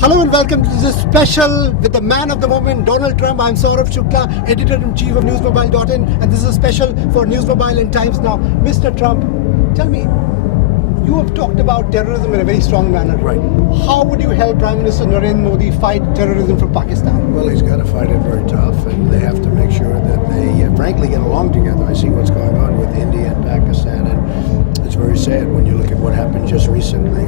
Hello and welcome to this special with the man of the moment, Donald Trump. I'm Saurabh Shukla, editor-in-chief of newsmobile.in, and this is a special for Newsmobile and Times Now. Mr. Trump, tell me, you have talked about terrorism in a very strong manner. Right. How would you help Prime Minister Narendra Modi fight terrorism from Pakistan? Well, he's got to fight it very tough, and they have to make sure that they, frankly, get along together. I see what's going on with India and Pakistan, and it's very sad when you look at what happened just recently.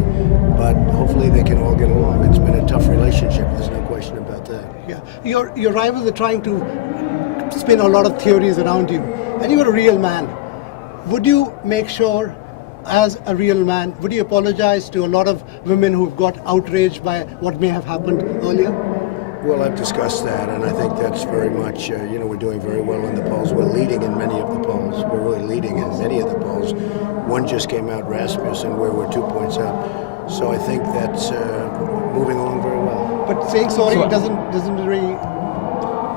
But hopefully they can all get along. It's been a tough relationship. There's no question about that. Yeah, your rivals are trying to spin a lot of theories around you, and you're a real man. Would you make sure, as a real man, would you apologize to a lot of women who've got outraged by what may have happened earlier? Well, I've discussed that, and I think that's very much, we're doing very well in the polls. We're leading in many of the polls. We're really leading in many of the polls. One just came out, Rasmussen, where we're 2 points up. So I think that's moving along very well. But saying sorry doesn't really...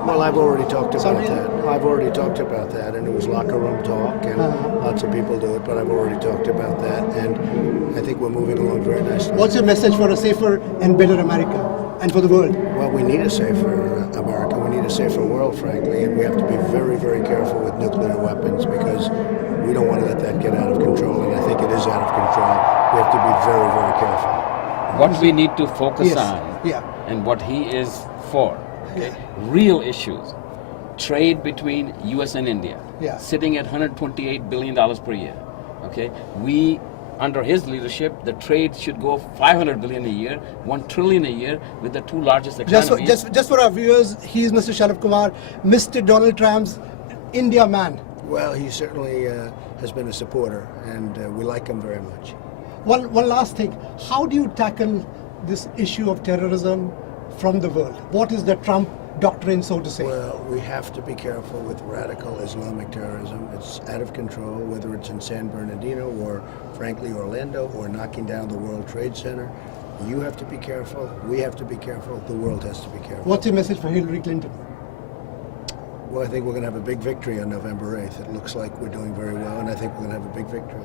Well, I've already talked about Sorry? that. I've already talked about that, and it was locker room talk, and lots of people do it, but I've already talked about that, and I think we're moving along very nicely. What's your message for a safer and better America and for the world? Well, we need a safer America. We need a safer world, frankly, and we have to be very, very careful with nuclear weapons because we don't want to let that get out of control, and I think it is out of control. We have to be very, very careful. What we need to focus Yes. on and what he is for, real issues, trade between US and India, sitting at $128 billion per year. Okay, we, under his leadership, the trade should go $500 billion a year, $1 trillion a year with the two largest economies. Just for our viewers, he is Mr. Sharad Kumar, Mr. Donald Trump's India man. Well, he certainly has been a supporter, and we like him very much. One last thing, how do you tackle this issue of terrorism from the world? What is the Trump doctrine, so to say? Well, we have to be careful with radical Islamic terrorism. It's out of control, whether it's in San Bernardino or, frankly, Orlando or knocking down the World Trade Center. You have to be careful. We have to be careful. The world has to be careful. What's your message for Hillary Clinton? Well, I think we're going to have a big victory on November 8th. It looks like we're doing very well, and I think we're going to have a big victory.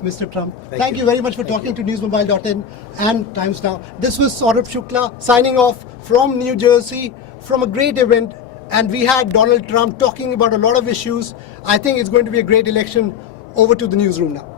Mr. Trump, Thank thank you very much for talking to newsmobile.in and Times Now. This was Saurabh Shukla signing off from New Jersey from a great event, and we had Donald Trump talking about a lot of issues. I think it's going to be a great election. Over to the newsroom now.